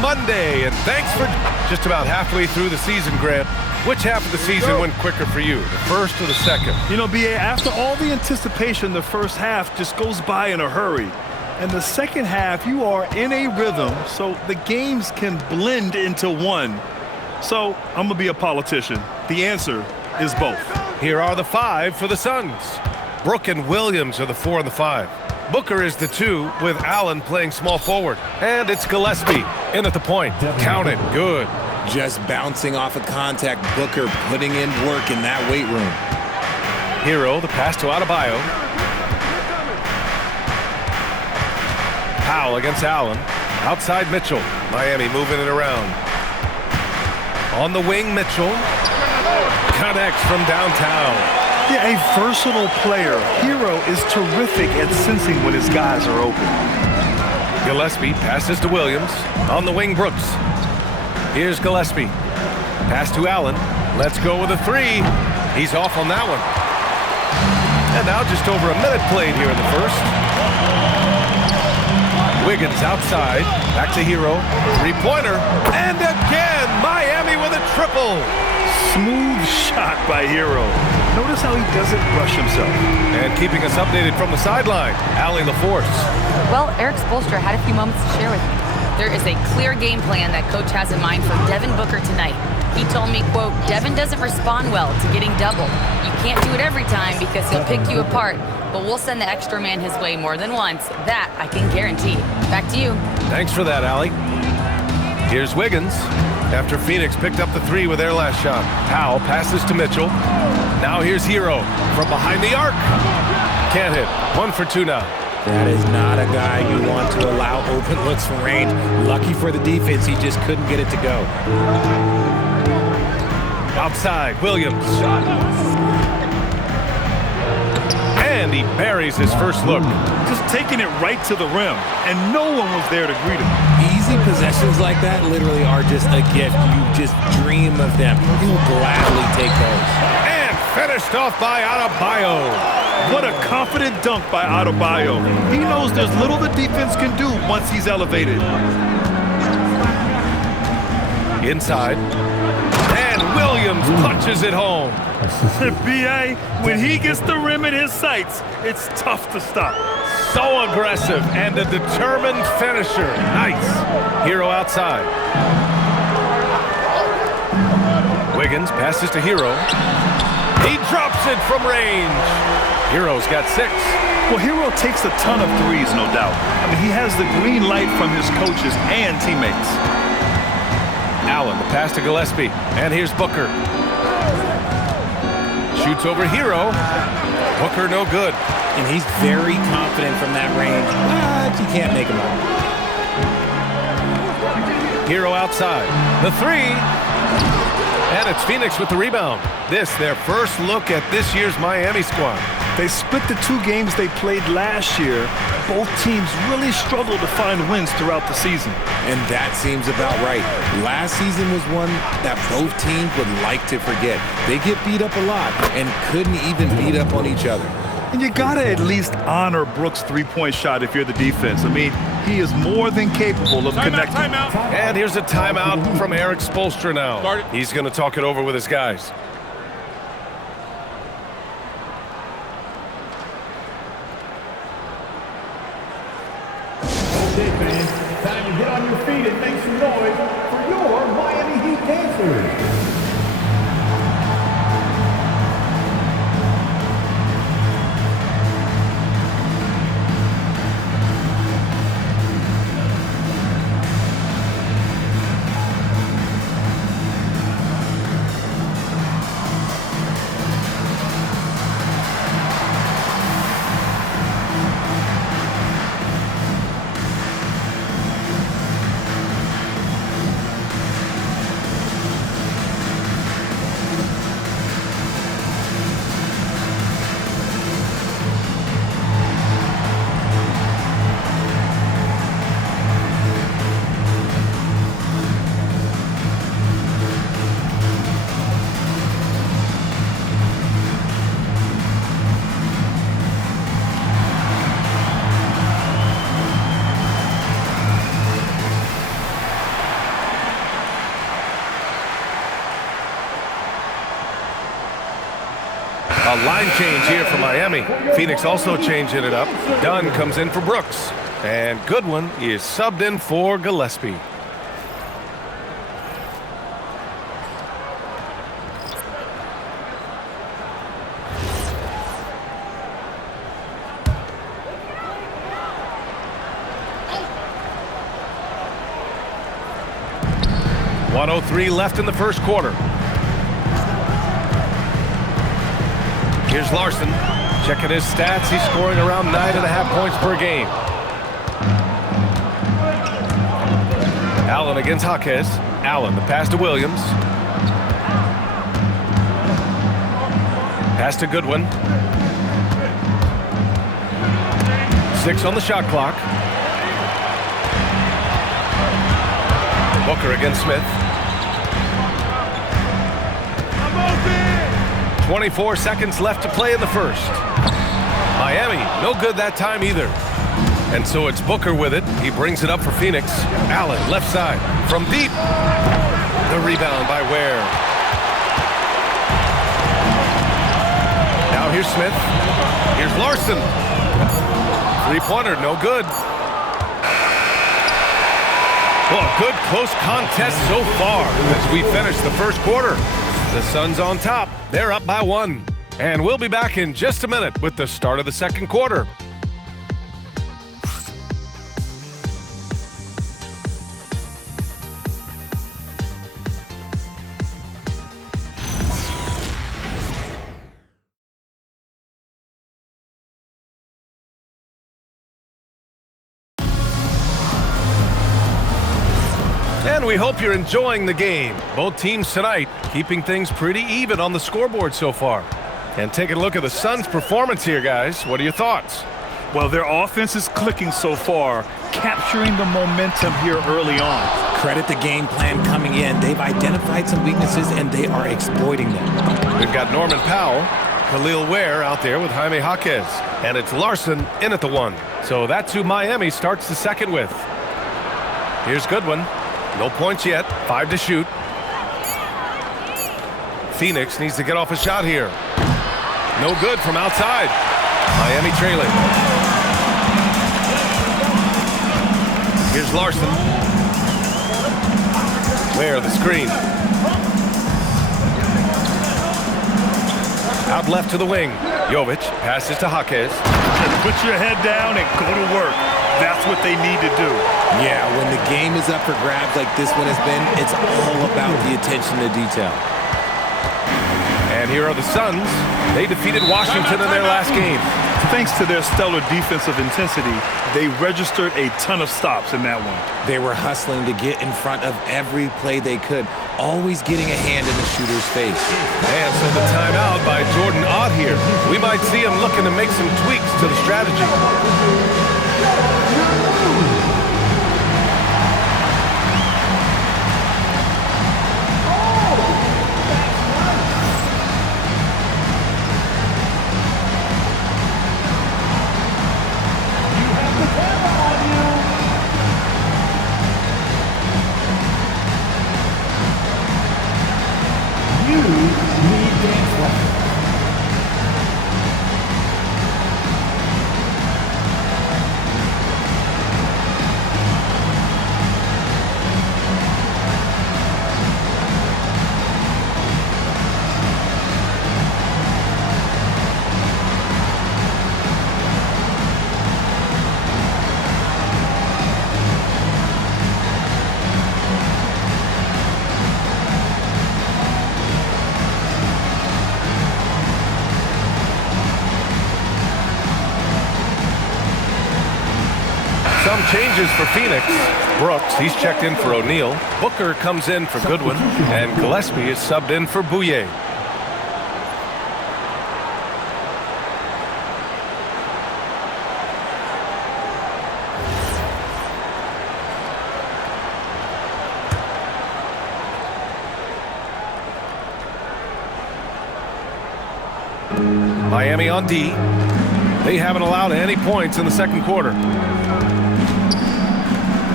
Monday, and thanks for just about halfway through the season, Grant. Which half of the season went quicker for you, the first or the second? You know, B.A., after all the anticipation, the first half just goes by in a hurry. And the second half, you are in a rhythm, so the games can blend into one. So I'm going to be a politician. The answer is both. Here are the 5 for the Suns. Brook and Williams are the 4 and the 5. Booker is the 2, with Allen playing small forward. And it's Gillespie in at the point. Count it. Good. Just bouncing off of contact, Booker putting in work in that weight room. Hero, the pass to Adebayo. Powell against Allen. Outside Mitchell. Miami moving it around. On the wing, Mitchell. Connects from downtown. Yeah, a versatile player. Hero is terrific at sensing when his guys are open. Gillespie passes to Williams. On the wing, Brooks. Here's Gillespie. Pass to Allen. Let's go with a 3. He's off on that one. And now just over a minute played here in the first. Wiggins outside. Back to Hero. 3-pointer. And again, Miami with a triple. Smooth shot by Hero. Notice how he doesn't rush himself. And keeping us updated from the sideline, Allie LaForce. Well, Eric Spoelstra had a few moments to share with me. There is a clear game plan that coach has in mind for Devin Booker tonight. He told me, quote, Devin doesn't respond well to getting doubled. You can't do it every time because he'll pick you apart, but we'll send the extra man his way more than once. That I can guarantee. Back to you. Thanks for that, Allie. Here's Wiggins. After Phoenix picked up the 3 with their last shot. Powell passes to Mitchell. Now here's Hero from behind the arc. Can't hit. 1 for 2 now. That is not a guy you want to allow open looks from range. Lucky for the defense, he just couldn't get it to go. Outside, Williams. And he buries his first look. Just taking it right to the rim, and no one was there to greet him. Easy possessions like that literally are just a gift. You just dream of them. You'll gladly take those. And finished off by Adebayo. What a confident dunk by Adebayo. He knows there's little the defense can do once he's elevated. Inside. And Williams punches it home. B.A., when he gets the rim in his sights, it's tough to stop. So aggressive and a determined finisher. Nice. Hero outside. Wiggins passes to Hero. He drops it from range. Hero's got 6. Well, Hero takes a ton of threes, no doubt. I mean, he has the green light from his coaches and teammates. Allen, the pass to Gillespie. And here's Booker. Shoots over Hero. Booker no good. And he's very confident from that range, but you can't make him out. Hero outside. The 3. And it's Phoenix with the rebound. This, their first look at this year's Miami squad. They split the 2 games they played last year. Both teams really struggled to find wins throughout the season. And that seems about right. Last season was one that both teams would like to forget. They get beat up a lot and couldn't even beat up on each other. And you gotta at least honor Brooks' 3-point shot if you're the defense. I mean, he is more than capable of connecting. Timeout. And here's a timeout from Eric Spoelstra now. He's going to talk it over with his guys. Okay, fans, time to get on your feet and make some noise for your Miami Heat dancers. A line change here for Miami. Phoenix also changing it up. Dunn comes in for Brooks. And Goodwin is subbed in for Gillespie. .103 left in the first quarter. Here's Larson. Checking his stats. He's scoring around 9.5 points per game. Allen against Jaquez. Allen, the pass to Williams. Pass to Goodwin. 6 on the shot clock. Booker against Smith. 24 seconds left to play in the first. Miami, no good that time either. And so it's Booker with it. He brings it up for Phoenix. Allen, left side, from deep. The rebound by Ware. Now here's Smith. Here's Larson. Three-pointer, no good. Well, a good close contest so far as we finish the first quarter. The Suns on top. They're up by 1. And we'll be back in just a minute with the start of the second quarter. And we hope you're enjoying the game. Both teams tonight keeping things pretty even on the scoreboard so far. And taking a look at the Suns' performance here, guys. What are your thoughts? Well, their offense is clicking so far, capturing the momentum here early on. Credit the game plan coming in. They've identified some weaknesses, and they are exploiting them. We've got Norman Powell, Khalil Ware out there with Jaime Jaquez. And it's Larson in at the 1. So that's who Miami starts the second with. Here's Goodwin. No points yet. 5 to shoot. Phoenix needs to get off a shot here. No good from outside. Miami trailing. Here's Larson. Ware, the screen. Out left to the wing. Jovic passes to Jaquez. Put your head down and go to work. That's what they need to do. Yeah, when the game is up for grabs like this one has been, it's all about the attention to detail. And here are the Suns. They defeated Washington in their last game. Thanks to their stellar defensive intensity, they registered a ton of stops in that one. They were hustling to get in front of every play they could, always getting a hand in the shooter's face. And so the timeout by Jordan Ott here. We might see him looking to make some tweaks to the strategy. Some changes for Phoenix. Brooks, he's checked in for O'Neal. Booker comes in for Goodwin. And Gillespie is subbed in for Bouye. Miami on D. They haven't allowed any points in the second quarter.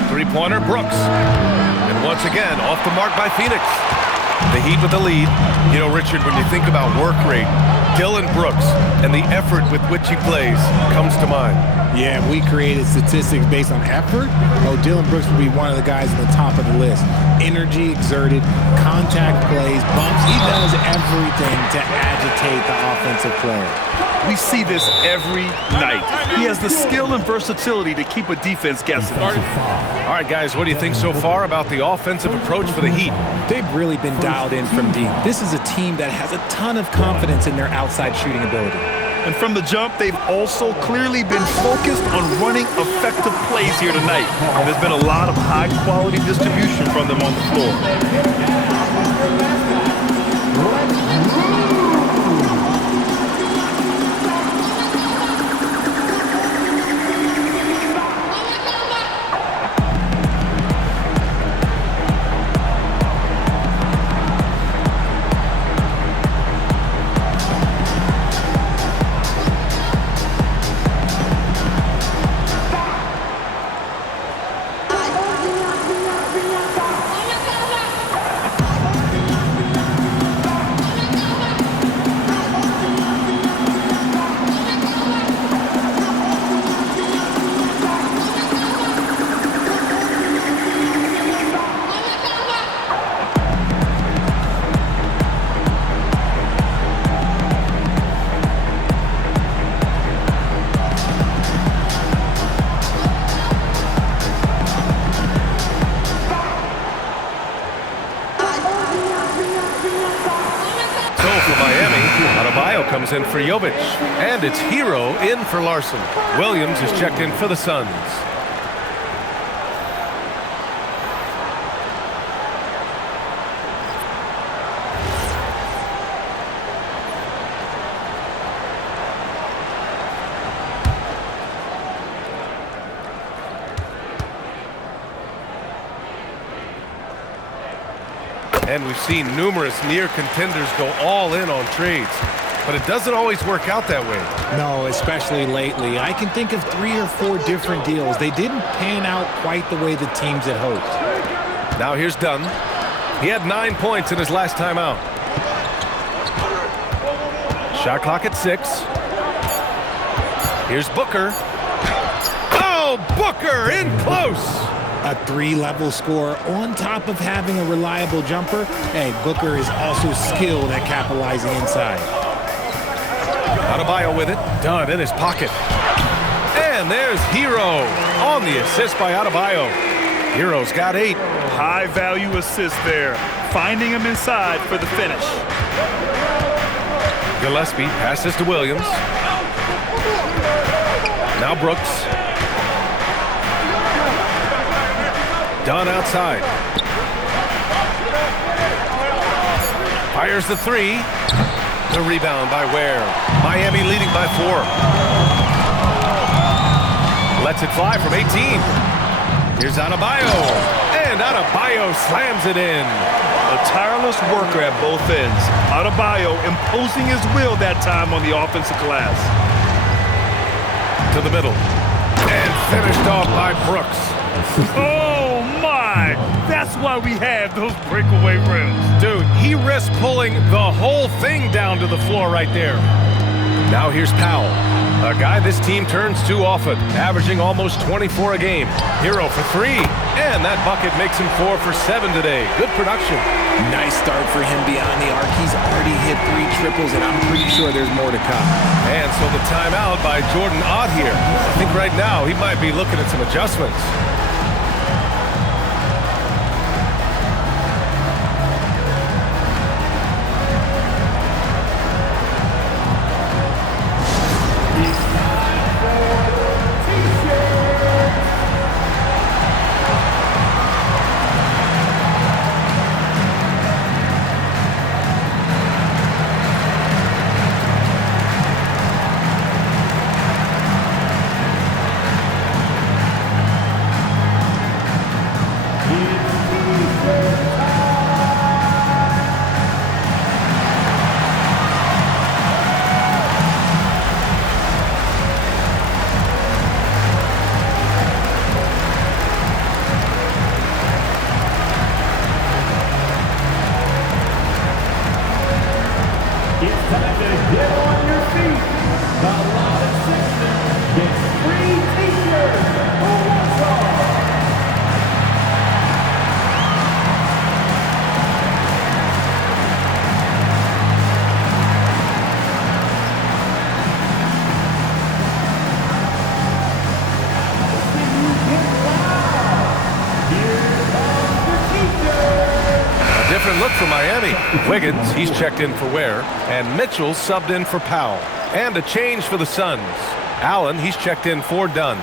Three-pointer, Brooks. And once again, off the mark by Phoenix. The Heat with the lead. You know, Richard, when you think about work rate, Dillon Brooks and the effort with which he plays comes to mind. Yeah, if we created statistics based on effort, Dillon Brooks would be one of the guys on the top of the list. Energy exerted, contact plays, bumps. He does everything to agitate the offensive player. We see this every night. He has the skill and versatility to keep a defense guessing. All right, guys, what do you think so far about the offensive approach for the Heat? They've really been dialed in from deep. This is a team that has a ton of confidence in their outside shooting ability. And from the jump, they've also clearly been focused on running effective plays here tonight. And there's been a lot of high-quality distribution from them on the floor. Comes in for Jovic, and it's Hero in for Larson. Williams is checked in for the Suns. And we've seen numerous near contenders go all in on trades. But it doesn't always work out that way. No, especially lately. I can think of 3 or 4 different deals. They didn't pan out quite the way the teams had hoped. Now here's Dunn. He had 9 points in his last time out. Shot clock at 6. Here's Booker. Oh, Booker in close. A 3-level scorer on top of having a reliable jumper. Hey, Booker is also skilled at capitalizing inside. Adebayo with it. Dunn in his pocket. And there's Hero on the assist by Adebayo. Hero's got 8. High-value assist there. Finding him inside for the finish. Gillespie passes to Williams. Now Brooks. Dunn outside. Fires the 3. The rebound by Ware. Miami leading by 4. Lets it fly from 18. Here's Adebayo. And Adebayo slams it in. A tireless worker at both ends. Adebayo imposing his will that time on the offensive glass. To the middle. And finished off by Brooks. Oh, my! That's why we have those breakaway rims. Dude, he risked pulling the whole thing down to the floor right there. Now here's Powell, a guy this team turns to often, averaging almost 24 a game. Hero for 3, and that bucket makes him 4 for 7 today. Good production. Nice start for him beyond the arc. He's already hit 3 triples, and I'm pretty sure there's more to come. And so the timeout by Jordan Ott here. I think right now he might be looking at some adjustments. Time to get on your feet. The loudest section gets free t-shirts. Who wants some? Different look for Miami. Wiggins, he's checked in for Ware, and Mitchell subbed in for Powell. And a change for the Suns. Allen, he's checked in for Dunn.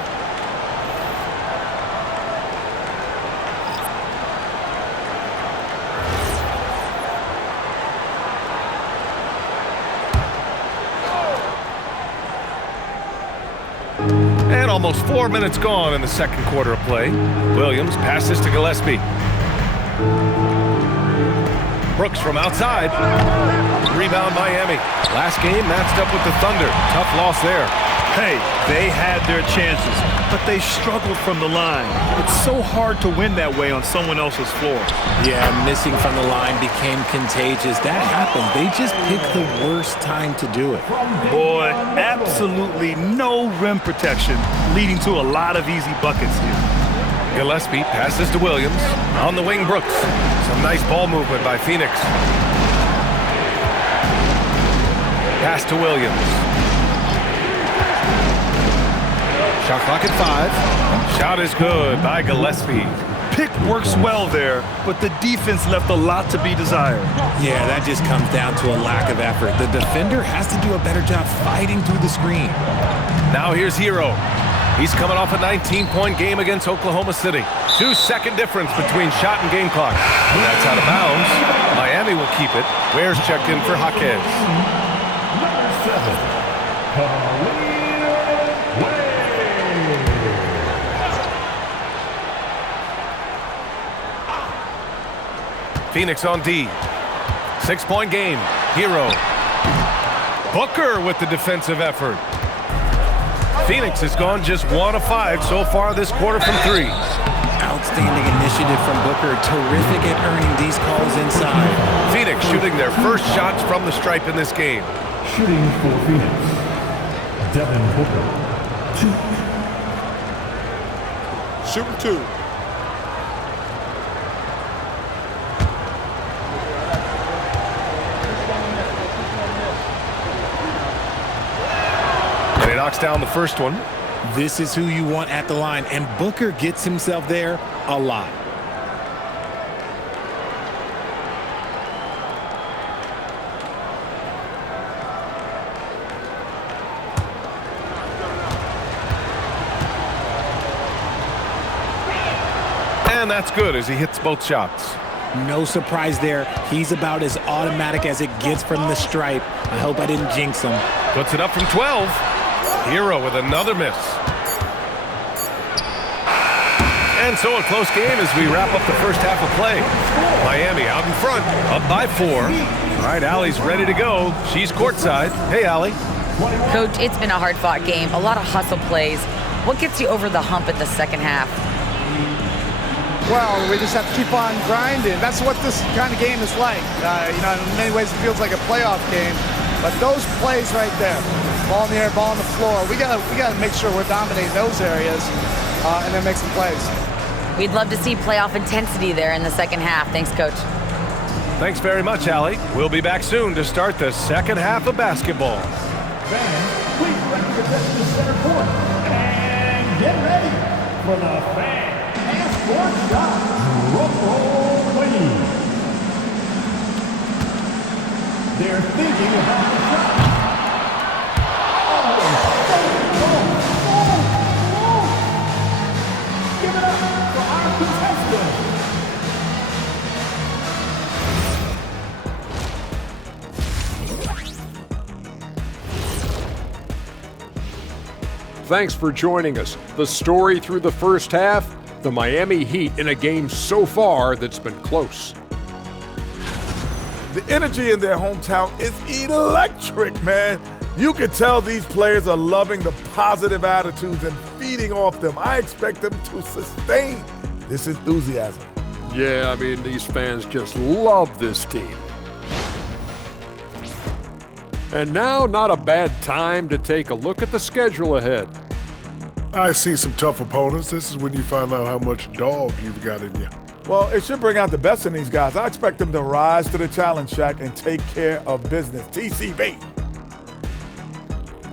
And almost 4 minutes gone in the second quarter of play. Williams passes to Gillespie. Brooks from outside. Rebound Miami. Last game matched up with the Thunder. Tough loss there. Hey, they had their chances, but they struggled from the line. It's so hard to win that way on someone else's floor. Yeah, missing from the line became contagious. That happens. They just picked the worst time to do it. Boy, absolutely no rim protection, leading to a lot of easy buckets here. Gillespie passes to Williams. On the wing, Brooks. Some nice ball movement by Phoenix. Pass to Williams. Shot clock at 5. Shot is good by Gillespie. Pick works well there, but the defense left a lot to be desired. Yeah, that just comes down to a lack of effort. The defender has to do a better job fighting through the screen. Now here's Hero. He's coming off a 19-point game against Oklahoma City. 2-second difference between shot and game clock. That's out of bounds. Miami will keep it. Ware's checked in for Jaquez. Number 7, Khalid Ware. Phoenix on D. 6-point game. Hero. Booker with the defensive effort. Phoenix has gone just 1 of 5 so far this quarter from 3. Outstanding initiative from Booker. Terrific at earning these calls inside. Phoenix shooting their first shots from the stripe in this game. Shooting for Phoenix, Devin Booker, 2. Shooting 2. And he knocks down the first one. This is who you want at the line, and Booker gets himself there a lot. And that's good as he hits both shots. No surprise there. He's about as automatic as it gets from the stripe. I hope I didn't jinx him. Puts it up from 12. Hero with another miss. And so a close game as we wrap up the first half of play. Miami out in front, up by 4. All right, Allie's ready to go. She's courtside. Hey, Allie. Coach, it's been a hard-fought game, a lot of hustle plays. What gets you over the hump in the second half? Well, we just have to keep on grinding. That's what this kind of game is like. In many ways it feels like a playoff game, but those plays right there, ball in the air, ball on the floor, we gotta make sure we're dominating those areas and then make some plays. We'd love to see playoff intensity there in the second half. Thanks, Coach. Thanks very much, Allie. We'll be back soon to start the second half of basketball. Fans, please direct your attention to center court and get ready for the fan passport shot. Drum roll, please. They're thinking about the shot. Give it up for our contestants. Thanks for joining us. The story through the first half, the Miami Heat in a game so far that's been close. The energy in their hometown is electric, man. You can tell these players are loving the positive attitudes and feeding off them. I expect them to sustain this enthusiasm. Yeah, I mean, these fans just love this team. And now, not a bad time to take a look at the schedule ahead. I see some tough opponents. This is when you find out how much dog you've got in you. Well, it should bring out the best in these guys. I expect them to rise to the challenge, Shaq, and take care of business. TCB.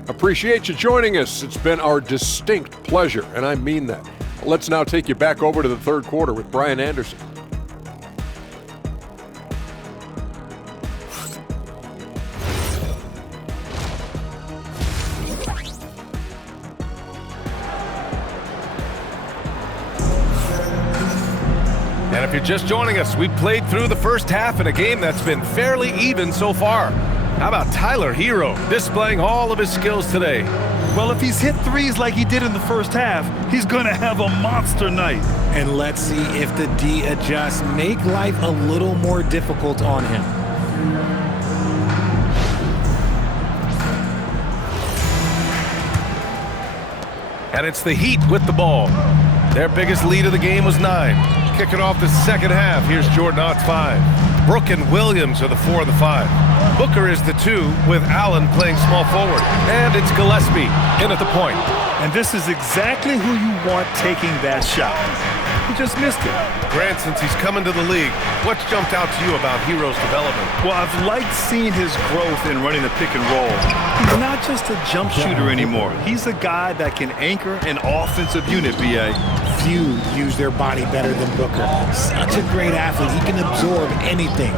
Appreciate you joining us. It's been our distinct pleasure, and I mean that. Let's now take you back over to the third quarter with Brian Anderson. And if you're just joining us, we played through the first half in a game that's been fairly even so far. How about Tyler Hero displaying all of his skills today? Well, if he's hit threes like he did in the first half, he's going to have a monster night. And let's see if the D adjusts, make life a little more difficult on him. And it's the Heat with the ball. Their biggest lead of the game was 9. Kicking off the second half, here's Jordan Ott's 5. Brooke and Williams are the 4 and the 5. Booker is the 2, with Allen playing small forward. And it's Gillespie in at the point. And this is exactly who you want taking that shot. He just missed it. Grant, since he's come into the league, what's jumped out to you about Hero's development? Well, I've liked seeing his growth in running the pick and roll. He's not just a jump shooter anymore. He's a guy that can anchor an offensive unit, B.A. Few use their body better than Booker. Such a great athlete. He can absorb anything.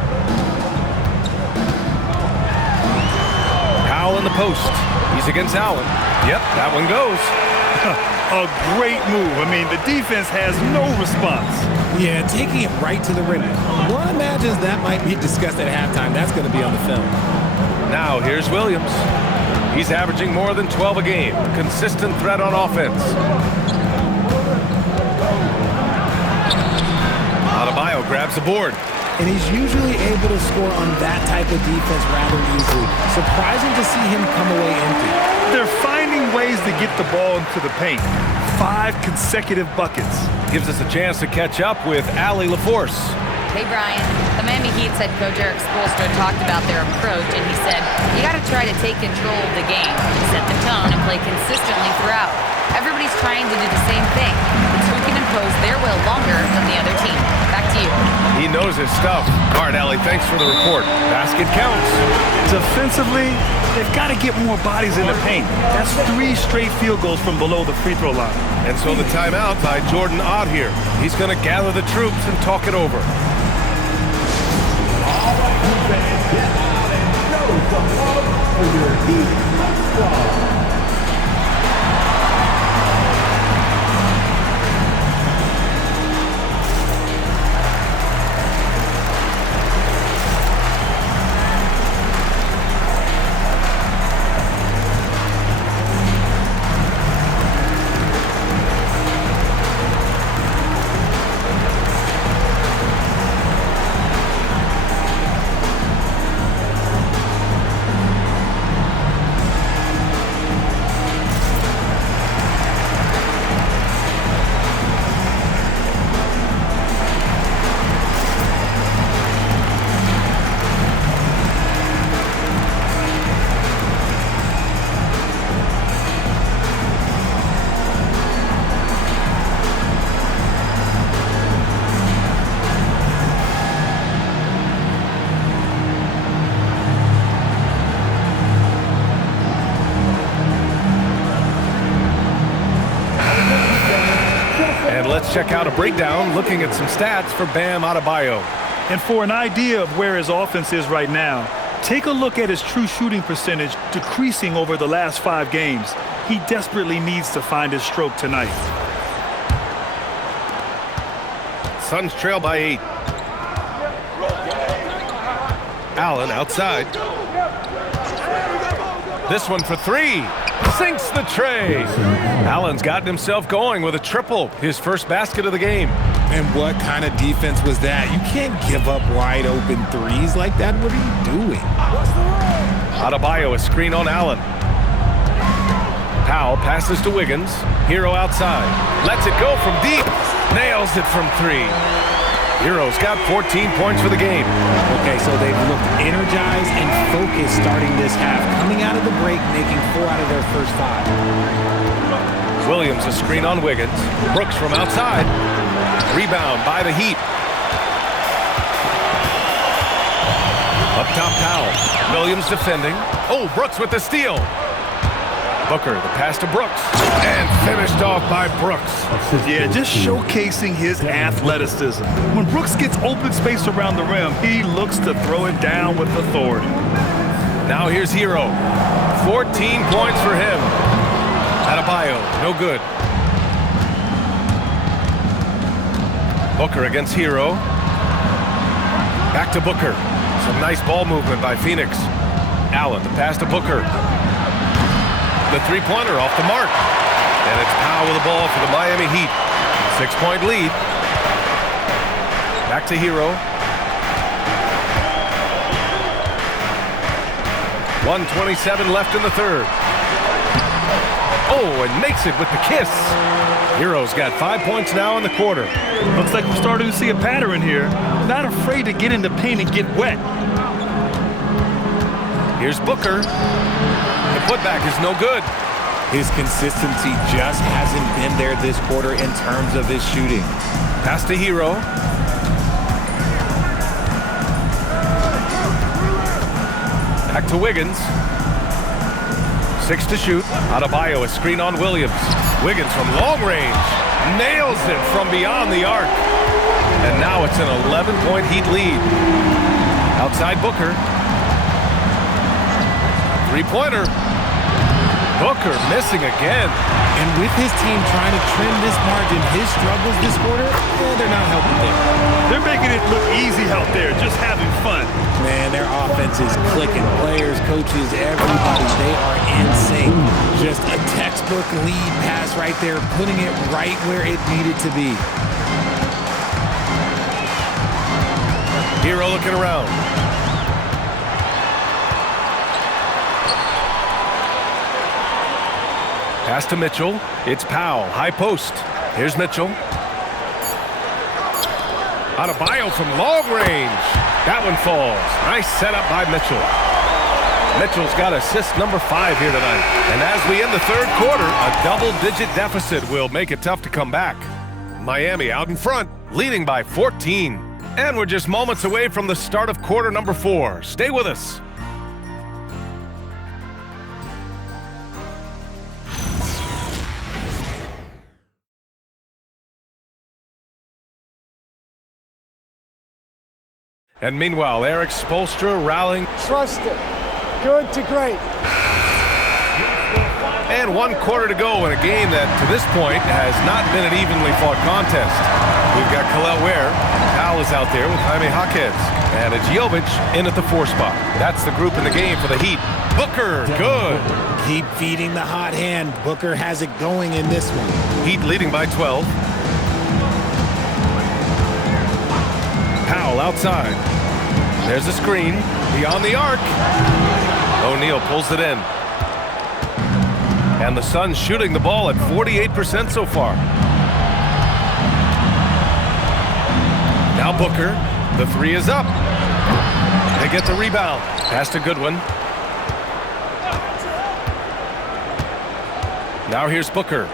Powell in the post. He's against Allen. Yep, that one goes. A great move. I mean, the defense has no response. Yeah, taking it right to the rim. One imagines that might be discussed at halftime. That's going to be on the film. Now here's Williams. He's averaging more than 12 a game. Consistent threat on offense. Adebayo grabs the board. And he's usually able to score on that type of defense rather easily. Surprising to see him come away empty. They're finding ways to get the ball into the paint. 5 consecutive buckets. Gives us a chance to catch up with Allie LaForce. Hey, Brian. The Miami Heat's head coach Eric Spoelstra talked about their approach, and he said, you got to try to take control of the game, set the tone, and play consistently throughout. Everybody's trying to do the same thing. It's who can impose their will longer than the other team. Back to you. He knows his stuff. All right, Allie, thanks for the report. Basket counts. Defensively, they've got to get more bodies in the paint. That's 3 straight field goals from below the free throw line. And so the timeout by Jordan Ott here. He's going to gather the troops and talk it over. All right, you fans, get out and show some love for your Heat squad. Let's check out a breakdown looking at some stats for Bam Adebayo. And for an idea of where his offense is right now, take a look at his true shooting percentage decreasing over the last 5 games. He desperately needs to find his stroke tonight. Suns trail by 8. Allen outside. This one for 3. Sinks the tray. Allen's gotten himself going with a triple, his first basket of the game. And what kind of defense was that? You can't give up wide open threes like that. What are you doing? Adebayo, a screen on Allen. Powell passes to Wiggins. Hero outside. Lets it go from deep. Nails it from 3. Hero's got 14 points for the game. Okay, so they've looked energized and focused starting this half. Coming out of the break, making 4 out of their first 5. Williams a screen on Wiggins. Brooks from outside. Rebound by the Heat. Up top, Powell. Williams defending. Oh, Brooks with the steal. Booker, the pass to Brooks. And finished off by Brooks. Yeah, just showcasing his athleticism. When Brooks gets open space around the rim, he looks to throw it down with authority. Now here's Hero. 14 points for him. Adebayo, no good. Booker against Hero. Back to Booker. Some nice ball movement by Phoenix. Allen, the pass to Booker. The three-pointer off the mark. And it's Powell with the ball for the Miami Heat. 6-point lead. Back to Hero. 1:27 left in the third. Oh, and makes it with the kiss. Hero's got 5 points now in the quarter. Looks like we're starting to see a pattern here. Not afraid to get in the paint and get wet. Here's Booker. The putback is no good. His consistency just hasn't been there this quarter in terms of his shooting. Pass to Hero. Back to Wiggins. 6 to shoot. Adebayo a screen on Williams. Wiggins from long range. Nails it from beyond the arc. And now it's an 11-point Heat lead. Outside Booker. Three-pointer. Booker missing again. And with his team trying to trim this margin, his struggles this quarter, they're not helping there. They're making it look easy out there, just having fun. Man, their offense is clicking. Players, coaches, everybody, they are in sync. Just a textbook lead pass right there, putting it right where it needed to be. Hero looking around. Pass to Mitchell. It's Powell. High post. Here's Mitchell. Adebayo from long range. That one falls. Nice setup by Mitchell. Mitchell's got assist number 5 here tonight. And as we end the third quarter, a double-digit deficit will make it tough to come back. Miami out in front, leading by 14. And we're just moments away from the start of quarter number 4. Stay with us. And meanwhile, Erik Spoelstra rallying. Trust it. Good to great. And 1 quarter to go in a game that, to this point, has not been an evenly fought contest. We've got Kel'el Ware. Powell is out there with Jaime Jaquez. And it's Jovic in at the 4 spot. That's the group in the game for the Heat. Booker, good. Keep feeding the hot hand. Booker has it going in this one. Heat leading by 12. Powell outside. There's a screen. Beyond the arc. O'Neal pulls it in. And the Suns shooting the ball at 48% so far. Now Booker. The 3 is up. They get the rebound. Pass to Goodwin. Now here's Booker.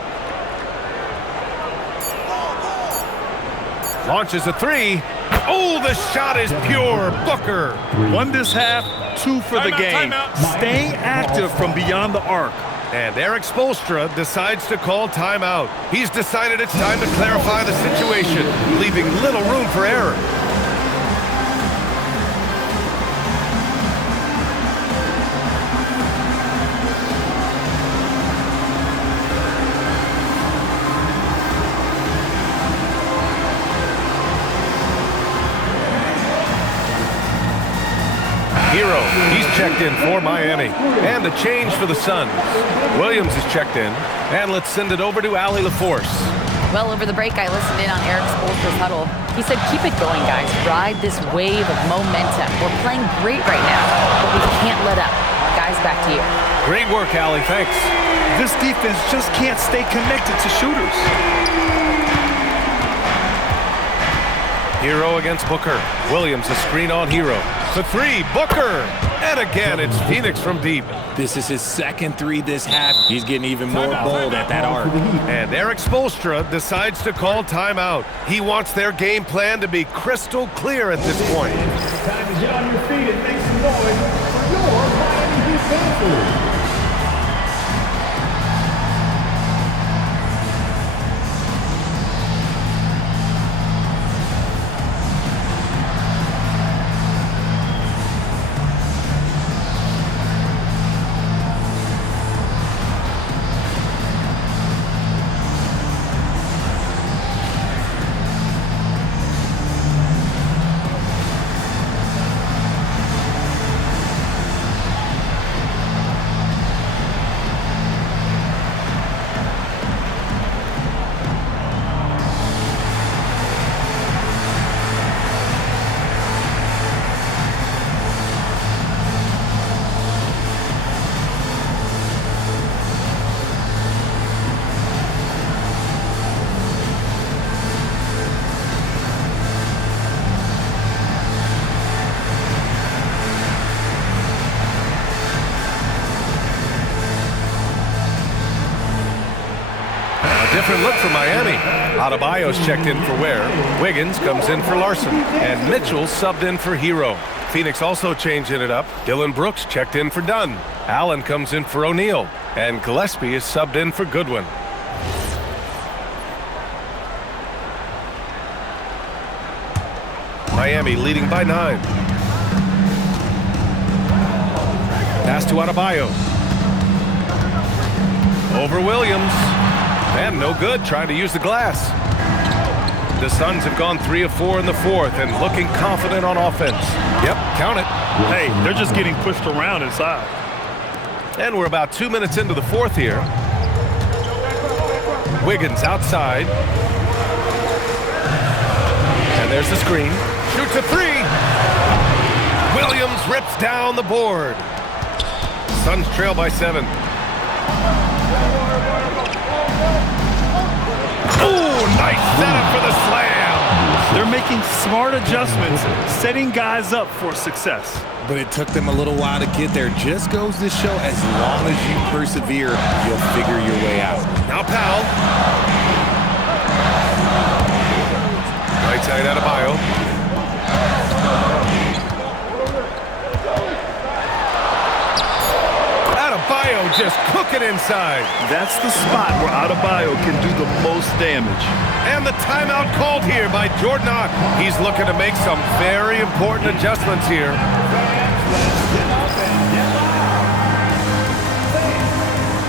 Launches a 3. Oh, the shot is pure. Booker. 1 this half, 2 for the game. Staying active from beyond the arc. And Erik Spoelstra decides to call timeout. He's decided it's time to clarify the situation, leaving little room for error. Hero, he's checked in for Miami. And a change for the Suns. Williams is checked in. And let's send it over to Allie LaForce. Well, over the break, I listened in on Erik Spoelstra's huddle. He said, keep it going, guys. Ride this wave of momentum. We're playing great right now, but we can't let up. Guys, back to you. Great work, Allie. Thanks. This defense just can't stay connected to shooters. Hero against Booker. Williams a screen on Hero. The three, Booker! And again, it's Phoenix from deep. This is his second three this half. He's getting even more bold at that arc. And Eric Spoelstra decides to call timeout. He wants their game plan to be crystal clear at this point. Time to get on your feet and make some noise for your Miami Heat Panthers. Different look for Miami. Adebayo's checked in for Ware. Wiggins comes in for Larson. And Mitchell subbed in for Hero. Phoenix also changing it up. Dylan Brooks checked in for Dunn. Allen comes in for O'Neal. And Gillespie is subbed in for Goodwin. Miami leading by 9. Pass to Adebayo. Over Williams. And no good, trying to use the glass. The Suns have gone 3 of 4 in the fourth and looking confident on offense. Yep, count it. Hey, they're just getting pushed around inside. And we're about 2 minutes into the fourth here. Wiggins outside. And there's the screen. Shoots a three. Williams rips down the board. Suns trail by 7. Ooh, nice setup for the slam. They're making smart adjustments, setting guys up for success. But it took them a little while to get there. Just goes to show, as long as you persevere, you'll figure your way out. Now Powell. Right side Adebayo. Adebayo just cooking inside. That's the spot where Adebayo can do the most damage. And the timeout called here by Jordan Ott. He's looking to make some very important adjustments here.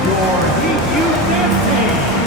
Your Heat Youth Dance Team.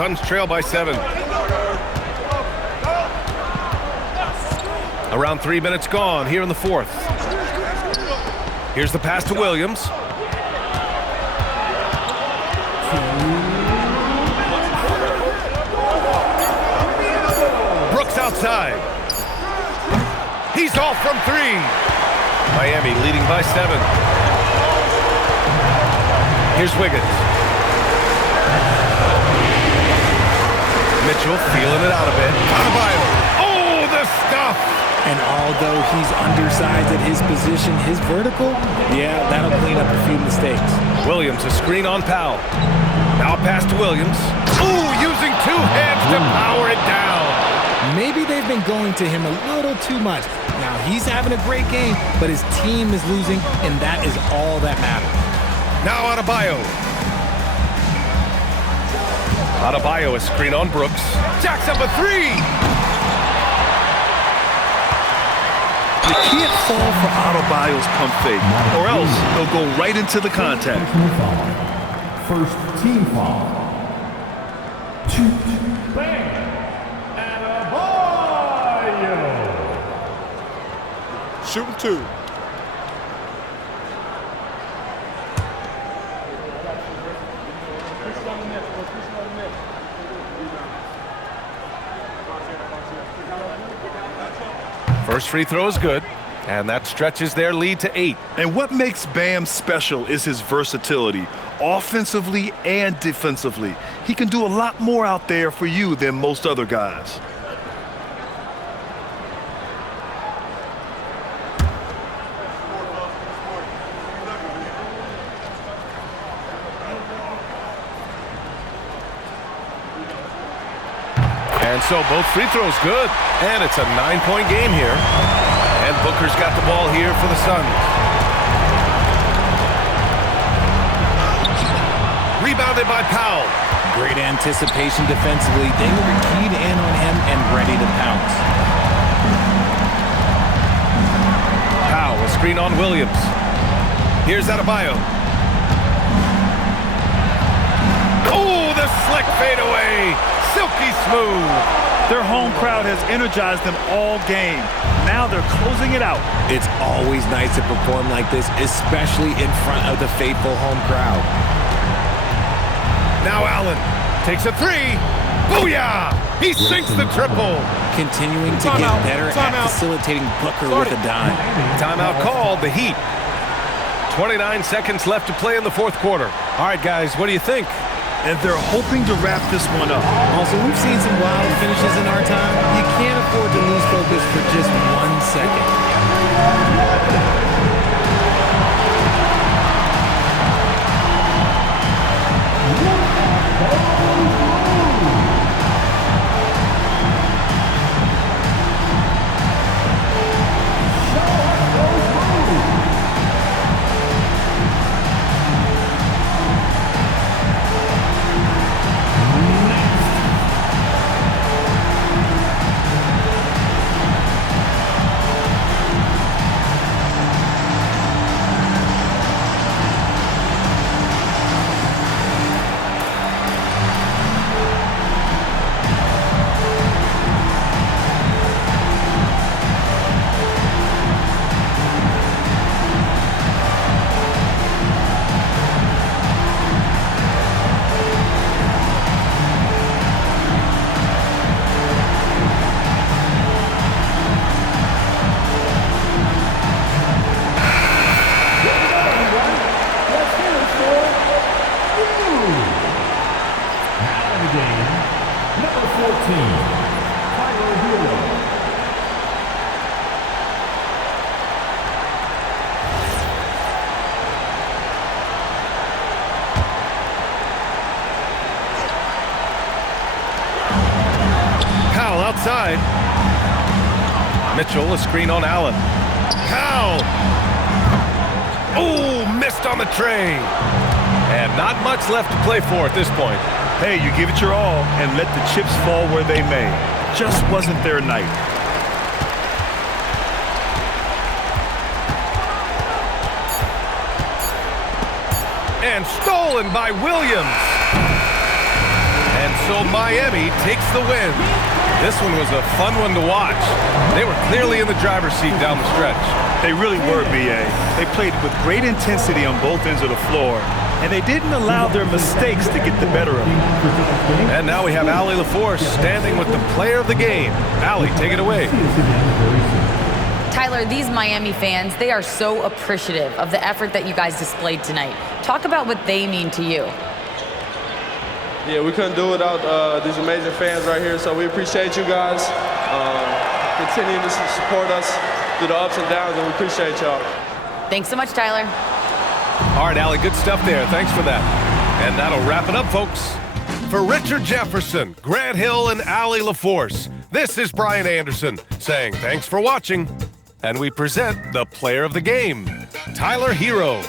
Suns trail by 7. Around 3 minutes gone here in the fourth. Here's the pass to Williams. Brooks outside. He's off from 3. Miami leading by 7. Here's Wiggins. Mitchell feeling it out a bit. Adebayo. Oh, the stuff! And although he's undersized at his position, his vertical, yeah, that'll clean up a few mistakes. Williams, a screen on Powell. Now pass to Williams. Ooh, using two hands to power it down. Maybe they've been going to him a little too much. Now, he's having a great game, but his team is losing, and that is all that matters. Now Adebayo. Adebayo, a screen on Brooks. Jacks up a three. You can't fall for Adebayo's pump fake, or else he'll go right into the contact. First team foul. Bam! Adebayo! Shooting two. First free throw is good, and that stretches their lead to 8. And what makes Bam special is his versatility, offensively and defensively. He can do a lot more out there for you than most other guys. And so both free throws good. And it's a 9-point game here. And Booker's got the ball here for the Suns. Rebounded by Powell. Great anticipation defensively. They were keyed in on him and ready to pounce. Powell, a screen on Williams. Here's Adebayo. Oh, the slick fadeaway. Silky smooth. Their home crowd has energized them all game. Now they're closing it out. It's always nice to perform like this, especially in front of the faithful home crowd. Now Allen takes a three. Booyah! He sinks the triple. Continuing to get better at facilitating Booker with a dime. Timeout called, the Heat. 29 seconds left to play in the fourth quarter. All right, guys, what do you think? And they're hoping to wrap this one up. Also, we've seen some wild finishes in our time. You can't afford to lose focus for just 1 second. Outside. Mitchell, a screen on Allen. Powell. Oh, missed on the tray. And not much left to play for at this point. Hey, you give it your all and let the chips fall where they may. Just wasn't their night. And stolen by Williams. And so Miami takes the win. This one was a fun one to watch. They were clearly in the driver's seat down the stretch. They really were, B.A. They played with great intensity on both ends of the floor, and they didn't allow their mistakes to get the better of them. And now we have Allie LaForce standing with the player of the game. Allie, take it away. Tyler, these Miami fans, they are so appreciative of the effort that you guys displayed tonight. Talk about what they mean to you. Yeah, we couldn't do it without these amazing fans right here, so we appreciate you guys. Continue to support us through the ups and downs, and we appreciate y'all. Thanks so much, Tyler. All right, Allie, good stuff there. Thanks for that. And that'll wrap it up, folks. For Richard Jefferson, Grant Hill, and Allie LaForce, this is Brian Anderson saying thanks for watching. And we present the player of the game, Tyler Herro.